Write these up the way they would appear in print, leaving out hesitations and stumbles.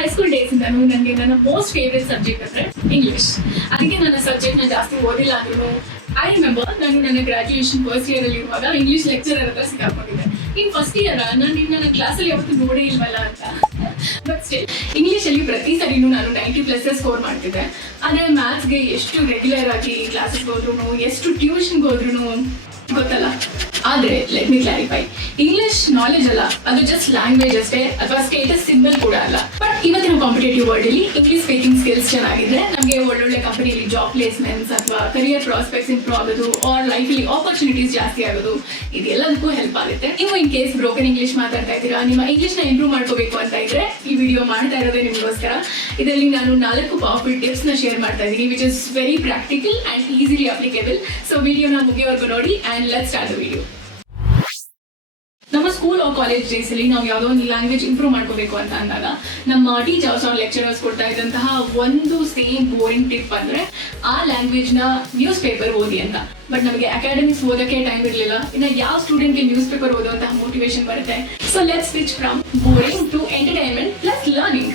High school days ಇಂದನೂ ನನಗೆ ನನ್ನ most favourite subject ಅಂದ್ರೆ ಇಂಗ್ಲಿಷ್. ಅದಕ್ಕೆ ನನ್ನ ಸಬ್ಜೆಕ್ಟ್ನ ಜಾಸ್ತಿ ಓದಿಲ್ಲ ಅಂದ್ರೂ ಐ ರಿಮೆಂಬರ್ ನಾನು ನನ್ನ ಗ್ರಾಜುಯೇಷನ್ ಫಸ್ಟ್ ಇಯರ್ ಅಲ್ಲಿ ಇರುವಾಗ ಇಂಗ್ಲಿಷ್ ಲೆಕ್ಚರರ್ ಹತ್ರ ಸಿಕ್ಕಾಕೊಂಡಿದ್ದೆ. ಇನ್ ಫಸ್ಟ್ ಇಯರ್ ನಾನು ನನ್ನ ಕ್ಲಾಸಲ್ಲಿ ಯಾವತ್ತೂ ನೋಡೇ ಇಲ್ವಲ್ಲ ಅಂತ. ಬಟ್ ಸ್ಟಿಲ್ ಇಂಗ್ಲಿಷ್ ಅಲ್ಲಿ ಪ್ರತಿ ಸರಿನೂ ನಾನು 90+ ಸ್ಕೋರ್ ಮಾಡ್ತಿದ್ದೆ. ಆದ್ರೆ ಮ್ಯಾಥ್ಸ್ಗೆ ಎಷ್ಟು ರೆಗ್ಯುಲರ್ ಆಗಿ ಕ್ಲಾಸಸ್ಗೆ ಹೋದ್ರು, ಎಷ್ಟು ಟ್ಯೂಷನ್ಗೆ ಹೋದ್ರು ಗೊತ್ತಲ್ಲ. ಆದ್ರೆ let me clarify, English knowledge ಅಲ್ಲ, ಅದು ಜಸ್ಟ್ ಲ್ಯಾಂಗ್ವೇಜ್ ಅಷ್ಟೇ, ಅಥವಾ ಸ್ಟೇಟಸ್ ಸಿಂಬಲ್ ಕೂಡ ಅಲ್ಲ. ಬಟ್ ಇವತ್ತಿನ ಕಾಂಪಿಟೇಟಿವ್ ವರ್ಲ್ಡ್ ಅಲ್ಲಿ ಇಂಗ್ಲಿಷ್ ಸ್ಪೀಕಿಂಗ್ ಸ್ಕಿಲ್ಸ್ ಚೆನ್ನಾಗಿದ್ರೆ ನಮಗೆ ಒಳ್ಳೊಳ್ಳೆ ಕಂಪನಿಲಿ ಜಾಬ್ ಪ್ಲೇಸ್ಮೆಂಟ್ಸ್ ಅಥವಾ ಕರಿಯರ್ ಪ್ರಾಸ್ಪೆಕ್ಟ್ಸ್ ಇಂಪ್ರೂವ್ ಆಗೋದು, ಆರ್ ಲೈಫಲ್ಲಿ ಆಪರ್ಚುನಿಟೀಸ್ ಜಾಸ್ತಿ ಆಗೋದು, ಇದೆಲ್ಲದಕ್ಕೂ ಹೆಲ್ಪ್ ಆಗುತ್ತೆ. ನೀವು ಇನ್ ಕೇಸ್ ಬ್ರೋಕನ್ ಇಂಗ್ಲಿಷ್ ಮಾತಾಡ್ತಾ ಇದ್ದೀರಾ, ನಿಮ್ಮ ಇಂಗ್ಲಿಷ್ ನ ಇಂಪ್ರೂವ್ ಮಾಡ್ಕೋಬೇಕು ಅಂತ ಇದ್ರೆ ಈ ವಿಡಿಯೋ ಮಾಡ್ತಾ ಇರೋದೇ ನಿಮಗೋಸ್ಕರ. ಇದರಲ್ಲಿ ನಾನು 4 ಪವರ್ಫುಲ್ ಟಿಪ್ಸ್ ನ ಶೇರ್ ಮಾಡ್ತಾ ಇದ್ದೀನಿ, which is very practical and easily applicable. So ವಿಡಿಯೋನ ಮುಗಿಯವರೆಗೂ ನೋಡಿ and let's start the video. ನಮ್ಮ ಸ್ಕೂಲ್ ಆರ್ ಕಾಲೇಜ್ ಡೇಸ್ ಅಲ್ಲಿ ನಾವು ಯಾವುದೋ ಒಂದು ಲ್ಯಾಂಗ್ವೇಜ್ ಇಂಪ್ರೂವ್ ಮಾಡ್ಕೋಬೇಕು ಅಂತ ಅಂದಾಗ ನಮ್ಮ ಟೀಚರ್ಸ್ ಆರ್ ಲೆಕ್ಚರರ್ಸ್ ಕೊಡ್ತಾ ಇದ್ದಂತಹ ಒಂದು ಸೇಮ್ ಬೋರಿಂಗ್ ಟಿಪ್ ಅಂದ್ರೆ ಆ ಲ್ಯಾಂಗ್ವೇಜ್ ನ ನ್ಯೂಸ್ ಪೇಪರ್ ಓದಿ ಅಂತ. ಬಟ್ ನಮಗೆ ಅಕಾಡೆಮಿಕ್ಸ್ ಓದಕ್ಕೆ ಟೈಮ್ ಇರಲಿಲ್ಲ. ಇನ್ನು ಯಾವ ಸ್ಟೂಡೆಂಟ್ಗೆ ನ್ಯೂಸ್ ಪೇಪರ್ ಓದುವಂತಹ ಮೋಟಿವೇಶನ್ ಬರುತ್ತೆ? So let's switch from boring to entertainment plus learning.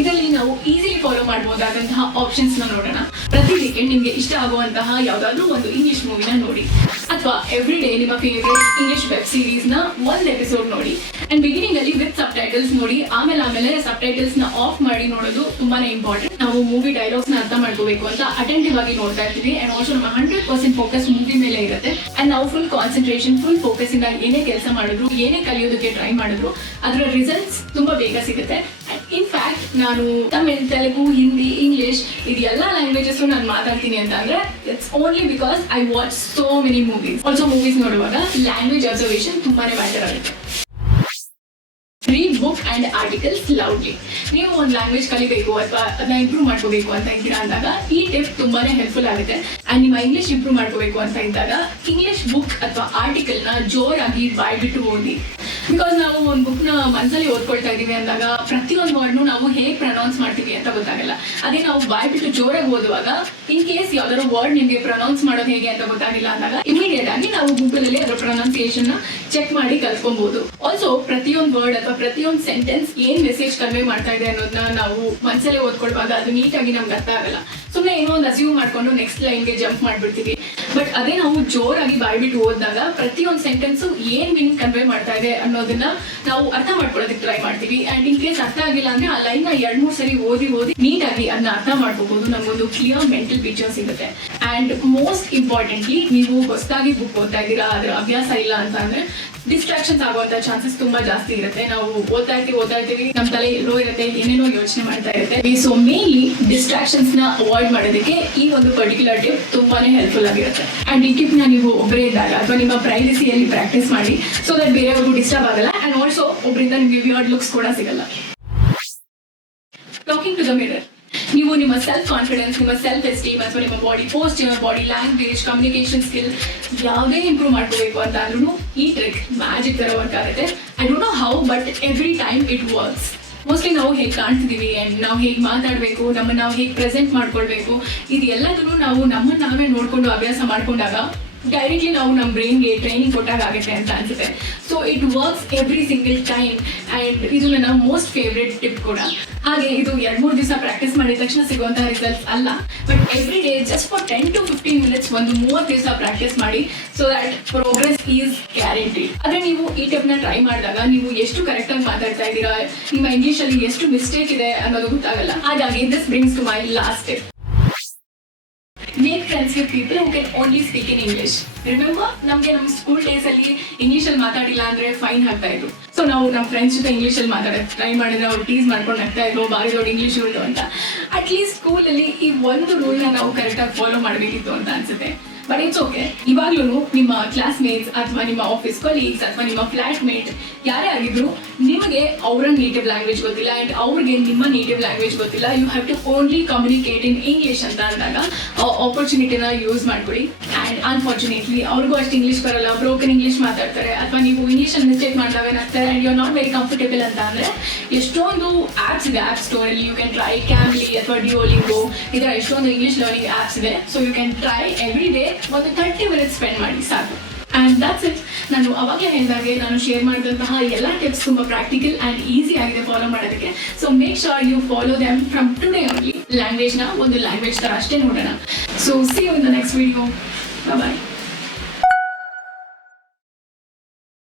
ಇದರಲ್ಲಿ ನಾವು ಈಸಿಲಿ ಫಾಲೋ ಮಾಡಬಹುದಾದಂತಹ ಆಪ್ಷನ್ಸ್ ನ ನೋಡೋಣ. ಪ್ರತಿ ವೀಕೆಂಡ್ ನಿಮ್ಗೆ ಇಷ್ಟ ಆಗುವಂತಹ ಯಾವ್ದಾದ್ರು ಒಂದು ಇಂಗ್ಲಿಷ್ ಮೂವಿನ ನೋಡಿ, ಅಥವಾ ಎವ್ರಿ ಡೇ ನಿಮ್ಮ ಫೇವ್ರೆಟ್ ಇಂಗ್ಲಿಷ್ ವೆಬ್ ಸೀರೀಸ್ ನ ಒಂದು ಎಪಿಸೋಡ್ ನೋಡಿ. ಅಂಡ್ ಬಿಗಿನಿಂಗ್ ಅಲ್ಲಿ ವಿತ್ ಸಬ್ ಟೈಟಲ್ಸ್ ನೋಡಿ, ಆಮೇಲೆ ಸಬ್ ಟೈಟಲ್ಸ್ ನ ಆಫ್ ಮಾಡಿ ನೋಡೋದು ತುಂಬಾನೇ ಇಂಪಾರ್ಟೆಂಟ್. ನಾವು ಮೂವಿ ಡೈಲಾಗ್ಸ್ ನ ಅರ್ಥ ಮಾಡ್ಕೋಬೇಕು ಅಂತ ಅಟೆಂಟಿವ್ ಆಗಿ ನೋಡ್ತಾ ಇರ್ತೀವಿ. ಅಂಡ್ ಆಲ್ಸೋ ನಮ್ಮ 100% ಫೋಕಸ್ ಮೂವಿ ಮೇಲೆ ಇರುತ್ತೆ. ಅಂಡ್ ನಾವು ಫುಲ್ ಕಾನ್ಸಂಟ್ರೇಷನ್, ಫುಲ್ ಫೋಕಸ್ ಇಂದ ಏನೇ ಕೆಲಸ ಮಾಡಿದ್ರು, ಏನೇ ಕಲಿಯೋದಕ್ಕೆ ಟ್ರೈ ಮಾಡಿದ್ರು ಅದರ ರಿಸಲ್ಟ್ಸ್ ತುಂಬಾ ಬೇಗ ಸಿಗುತ್ತೆ. ಇನ್ಫ್ಯಾಕ್ಟ್ ನಾನು ತಮಿಳ್, ತೆಲುಗು, ಹಿಂದಿ, ಇಂಗ್ಲಿಷ್ ಇದೆಲ್ಲ ಲ್ಯಾಂಗ್ವೇಜಸ್ ನಾನು ಮಾತಾಡ್ತೀನಿ ಅಂತ ಅಂದ್ರೆ it's only because I watch so many movies. Also movies ನೋಡುವಾಗ ಲ್ಯಾಂಗ್ವೇಜ್ ಅಬ್ಸರ್ವೇಷನ್ ತುಂಬಾನೇ ಮ್ಯಾಟರ್ ಆಗುತ್ತೆ. Read book and articles loudly. ನೀವು ಒಂದು ಲ್ಯಾಂಗ್ವೇಜ್ ಕಲಿಬೇಕು ಅಥವಾ ಅದನ್ನ ಇಂಪ್ರೂವ್ ಮಾಡ್ಕೋಬೇಕು ಅಂತ ಇದ್ದೀರಾ ಅಂದಾಗ ಈ ಟಿಪ್ ತುಂಬಾನೇ ಹೆಲ್ಪ್ಫುಲ್ ಆಗುತ್ತೆ. ಅಂಡ್ ನಿಮ್ಮ ಇಂಗ್ಲಿಷ್ ಇಂಪ್ರೂವ್ ಮಾಡ್ಕೋಬೇಕು ಅಂತ ಇದ್ದಾಗ ಇಂಗ್ಲಿಷ್ ಬುಕ್ ಅಥವಾ ಆರ್ಟಿಕಲ್ ನ ಜೋರಾಗಿ ಬಾಯ್ಬಿಟ್ಟು ಓದಿ. ಬಿಕಾಸ್ ನಾವು ಒಂದು ಬುಕ್ ನ ಮನಸ್ಸಲ್ಲಿ ಓದ್ಕೊಳ್ತಾ ಇದೀವಿ ಅಂದಾಗ ಪ್ರತಿಯೊಂದು ವರ್ಡ್ನು ನಾವು ಹೇಗೆ ಪ್ರೊನೌನ್ಸ್ ಮಾಡ್ತೀವಿ ಅಂತ ಗೊತ್ತಾಗಲ್ಲ. ಅದೇ ನಾವು ಬಾಯ್ಬಿಟ್ಟು ಜೋರಾಗಿ ಓದುವಾಗ ಇನ್ ಕೇಸ್ ಯಾವ್ದಾದ್ರು ವರ್ಡ್ ನಿಮಗೆ ಪ್ರೊನೌನ್ಸ್ ಮಾಡೋದು ಹೇಗೆ ಅಂತ ಗೊತ್ತಾಗಿಲ್ಲ ಅಂದಾಗ ಇಮಿಡಿಯೇಟ್ ಆಗಿ ನಾವು ಗೂಗಲ್ ಅಲ್ಲಿ ಅದರ ಪ್ರೊನೌನ್ಸಿಯೇಷನ್ ನ ಚೆಕ್ ಮಾಡಿ ಕಲ್ತ್ಕೊಬಹುದು. ಆಲ್ಸೋ ಪ್ರತಿಯೊಂದು ವರ್ಡ್ ಅಥವಾ ಪ್ರತಿಯೊಂದು ಸೆಂಟೆನ್ಸ್ ಏನ್ ಮೆಸೇಜ್ ಕನ್ವೆ ಮಾಡ್ತಾ ಇದೆ ಅನ್ನೋದನ್ನ ನಾವು ಮನಸ್ಸಲ್ಲೇ ಓದ್ಕೊಳ್ವಾಗ ಅದು ನೀಟಾಗಿ ನಮ್ಗೆ ಅರ್ಥ ಆಗಲ್ಲ. ಸುಮ್ಮನೆ ಏನೋ ಒಂದು ಅಸ್ಯೂಮ್ ಮಾಡ್ಕೊಂಡು ನೆಕ್ಸ್ಟ್ ಲೈನ್ಗೆ ಜಂಪ್ ಮಾಡ್ಬಿಡ್ತೀವಿ. ಬಟ್ ಅದೇ ನಾವು ಜೋರಾಗಿ ಬಾಯ್ಬಿಟ್ಟು ಓದಿದಾಗ ಪ್ರತಿಯೊಂದು ಸೆಂಟೆನ್ಸ್ ಏನ್ ಮೀನಿಂಗ್ ಕನ್ವೆ ಮಾಡ್ತಾ ಇದೆ ಅನ್ನೋದನ್ನ ನಾವು ಅರ್ಥ ಮಾಡ್ಕೊಳ್ಳೋದಕ್ಕೆ ಟ್ರೈ ಮಾಡ್ತೀವಿ. ಅಂಡ್ ಇನ್ ಕೇಸ್ ಅರ್ಥ ಆಗಿಲ್ಲ ಅಂದ್ರೆ ಆ ಲೈನ್ ನ 2-3 ಸರಿ ಓದಿ ನೀಟಾಗಿ ಅದನ್ನ ಅರ್ಥ ಮಾಡ್ಕೋಬಹುದು. ನಮಗೊಂದು ಕ್ಲಿಯರ್ ಮೆಂಟಲ್ ಪಿಕ್ಚರ್ ಸಿಗುತ್ತೆ. ಅಂಡ್ ಮೋಸ್ಟ್ ಇಂಪಾರ್ಟೆಂಟ್ಲಿ, ನೀವು ಹೊಸದಾಗಿ ಬುಕ್ ಓದ್ತಾ ಇದ್ದೀರಾ, ಅದ್ರ ಅಭ್ಯಾಸ ಇಲ್ಲ ಅಂತ ಅಂದ್ರೆ ಡಿಸ್ಟ್ರಾಕ್ಷನ್ಸ್ ಆಗುವಂತ ಚಾನ್ಸಸ್ ತುಂಬಾ ಜಾಸ್ತಿ ಇರುತ್ತೆ. ನಾವು ಓದ್ತಾ ಇರ್ತೀವಿ, ನಮ್ಮ ತಲೆ ಎಲ್ಲೋ ಇರುತ್ತೆ, ಏನೇನೋ ಯೋಚನೆ ಮಾಡ್ತಾ ಇರುತ್ತೆ. ಸೊ ಮೇನ್ಲಿ ಡಿಸ್ಟ್ರಾಕ್ಷನ್ಸ್ ನ ಅವಾಯ್ಡ್ ಮಾಡೋದಕ್ಕೆ ಈ ಒಂದು ಪರ್ಟಿಕ್ಯುಲರ್ ಟಿಪ್ ತುಂಬಾನೇ ಹೆಲ್ಪ್ಫುಲ್ ಆಗಿರುತ್ತೆ. ಅಂಡ್ ಈ ಟಿಪ್ ನ ನೀವು ಒಬ್ಬರೇ ಇದ್ದಾಗ ಅಥವಾ ನಿಮ್ಮ ಪ್ರೈವಸಿಯಲ್ಲಿ ಪ್ರಾಕ್ಟೀಸ್ ಮಾಡಿ, ಸೊ ದಟ್ ಬೇರೆಯವ್ರಿಗೂ ಡಿಸ್ಟರ್ಬ್ ಆಗಲ್ಲ. ಅಂಡ್ ಆಲ್ಸೋ ಒಬ್ಬರಿಂದ ನಿಮಗೆ ವಿಯರ್ಡ್ ಲುಕ್ಸ್ ಕೂಡ ಸಿಗಲ್ಲ. Talking to the mirror. ನೀವು ನಿಮ್ಮ ಸೆಲ್ಫ್ ಕಾನ್ಫಿಡೆನ್ಸ್, ನಿಮ್ಮ ಸೆಲ್ಫ್ ಎಸ್ಟೀಮ್ ಅಥವಾ ನಿಮ್ಮ body posture, body language, communication skill ಯಾವುದೇ ಇಂಪ್ರೂವ್ ಮಾಡ್ಕೋಬೇಕು ಅಂತ ಅಂದ್ರೂ ಈ ಟ್ರಿಕ್ ಮ್ಯಾಜಿಕ್ ತರ ವರ್ಕ್ ಆಗುತ್ತೆ. I don't know how, but every time it works. Mostly ನಾವು ಹೇಗೆ ಕಾಣ್ತಿದೀವಿ ಅಂಡ್ ನಾವು ಹೇಗೆ ಮಾತಾಡಬೇಕು, ನಮ್ಮನ್ನು ನಾವು ಹೇಗೆ ಪ್ರೆಸೆಂಟ್ ಮಾಡ್ಕೊಳ್ಬೇಕು, ಇದೆಲ್ಲದನ್ನು ನಾವು ನಮ್ಮನ್ನು ನಾವೇ ನೋಡ್ಕೊಂಡು ಅಭ್ಯಾಸ ಮಾಡ್ಕೊಂಡಾಗ ಡೈರೆಕ್ಟ್ಲಿ ನಾವು ನಮ್ಮ ಬ್ರೈನ್ಗೆ ಟ್ರೈನಿಂಗ್ ಕೊಟ್ಟಾಗ ಆಗುತ್ತೆ ಅಂತ ಅನ್ಸುತ್ತೆ. So it works every single time. And ಇದು ನನ್ನ ಮೋಸ್ಟ್ ಫೇವ್ರೆಟ್ ಟಿಪ್ ಕೂಡ. ಹಾಗೆ ಇದು 2-3 ದಿವಸ ಪ್ರಾಕ್ಟೀಸ್ ಮಾಡಿದ ತಕ್ಷಣ ಸಿಗುವಂತಹ ರಿಸಲ್ಟ್ಸ್ ಅಲ್ಲ, but every day just for 10 to 15 minutes ಒಂದು 30 ದಿವಸ ಪ್ರಾಕ್ಟೀಸ್ ಮಾಡಿ. So that progress is guaranteed. ಅದೇ ನೀವು ಈ ಟಿಪ್ ನ ಟ್ರೈ ಮಾಡಿದಾಗ ನೀವು ಎಷ್ಟು ಕರೆಕ್ಟ್ ಆಗಿ ಮಾತಾಡ್ತಾ ಇದ್ದೀರಾ, ನಿಮ್ಮ ಇಂಗ್ಲಿಷ್ ಅಲ್ಲಿ ಎಷ್ಟು ಮಿಸ್ಟೇಕ್ ಇದೆ ಅನ್ನೋದು ಗೊತ್ತಾಗಲ್ಲ. ಹಾಗಾಗಿ this brings to my last tip. Make friends with people who can only speak in English. Remember, ನಮಗೆ ನಮ್ಮ ಸ್ಕೂಲ್ ಡೇಸ್ ಅಲ್ಲಿ ಇಂಗ್ಲಿಷ್ ಅಲ್ಲಿ ಮಾತಾಡಿಲ್ಲ ಅಂದ್ರೆ ಫೈನ್ ಹಾಕ್ತಾ ಇದ್ರು. ಸೊ ನಾವು ನಮ್ಮ ಫ್ರೆಂಡ್ಸ್ ಜೊತೆ ಇಂಗ್ಲಿಷ್ ಅಲ್ಲಿ ಮಾತಾಡೋದು ಟ್ರೈ ಮಾಡಿದ್ರೆ ಅವ್ರು ಟೀಸ್ ಮಾಡ್ಕೊಂಡು ಹಾಕ್ತಾ ಇದ್ರು, ಬಾರಿ ದೊಡ್ಡ ಇಂಗ್ಲಿಷ್ ಉಂಟು ಅಂತ. ಅಟ್ಲೀಸ್ಟ್ ಸ್ಕೂಲ್ ಅಲ್ಲಿ ಈ ಒಂದು ರೂಲ್ನ ನಾವು ಕರೆಕ್ಟಾಗಿ ಫಾಲೋ ಮಾಡಬೇಕಿತ್ತು ಅಂತ ಅನ್ಸುತ್ತೆ. But it's okay. ಇವಾಗ್ಲೂ ನಿಮ್ಮ ಕ್ಲಾಸ್ಮೇಟ್ಸ್ ಅಥವಾ ನಿಮ್ಮ ಆಫೀಸ್ ಕೊಲೀಗ್ಸ್ ಅಥವಾ ನಿಮ್ಮ ಫ್ಲಾಟ್ ಮೇಟ್ ಯಾರೇ ಆಗಿದ್ರು, ನಿಮಗೆ ಅವರ ನೇಟಿವ್ ಲ್ಯಾಂಗ್ವೇಜ್ ಗೊತ್ತಿಲ್ಲ ಅಂಡ್ ಅವ್ರಿಗೆ ನಿಮ್ಮ ನೇಟಿವ್ ಲ್ಯಾಂಗ್ವೇಜ್ ಗೊತ್ತಿಲ್ಲ, you have to only communicate in English ಅಂತ ಅಂದಾಗ ಆಪರ್ಚುನಿಟಿನ ಯೂಸ್ ಮಾಡ್ಕೊಳ್ಳಿ. ಅಂಡ್ ಅನ್ಫಾರ್ಚುನೇಟ್ಲಿ ಅವ್ರಿಗೂ ಅಷ್ಟು ಇಂಗ್ಲಿಷ್ ಬರಲ್ಲ, ಬ್ರೋಕನ್ ಇಂಗ್ಲಿಷ್ ಮಾತಾಡ್ತಾರೆ, ಅಥವಾ ನೀವು ಇಂಗ್ಲಿಷಲ್ಲಿ ಮಿಸ್ಟೇಕ್ ಮಾಡಿದಾಗ ಏನಾಗ್ತಾರೆ and you are not very comfortable ಅಂತ ಅಂದ್ರೆ ಎಷ್ಟೊಂದು ಆ್ಯಪ್ಸ್ ಇದೆ. ಆ್ಯಪ್ ಸ್ಟೋರ್ ಅಲ್ಲಿ ಯು ಕ್ಯಾನ್ ಟ್ರೈ ಕ್ಯಾಮ್ಲಿ ಅಥವಾ ಡಿಯೋಲಿಂಗೋ, ಇದರ ಎಷ್ಟೊಂದು ಇಂಗ್ಲಿಷ್ ಲರ್ನಿಂಗ್ ಆ್ಯಪ್ಸ್ ಇದೆ. So you can try every day ಒಂದು 30 minutes ಸ್ಪೆಂಡ್ ಮಾಡಿ ಸಾಕು. And that's it. ನಾನು ಅವಾಗಲೇ ಹೇಳಿದಾಗೆ ನಾನು ಶೇರ್ ಮಾಡಿದಂತಹ ಎಲ್ಲ ಟಿಪ್ಸ್ ತುಂಬ ಪ್ರಾಕ್ಟಿಕಲ್ ಆ್ಯಂಡ್ ಈಸಿ ಆಗಿದೆ ಫಾಲೋ ಮಾಡೋದಕ್ಕೆ. So make sure you follow them from today only. ಲ್ಯಾಂಗ್ವೇಜ್ನ ಒಂದು ಲ್ಯಾಂಗ್ವೇಜ್ ಥರ ಅಷ್ಟೇ ನೋಡೋಣ. So see you in the next video. Bye.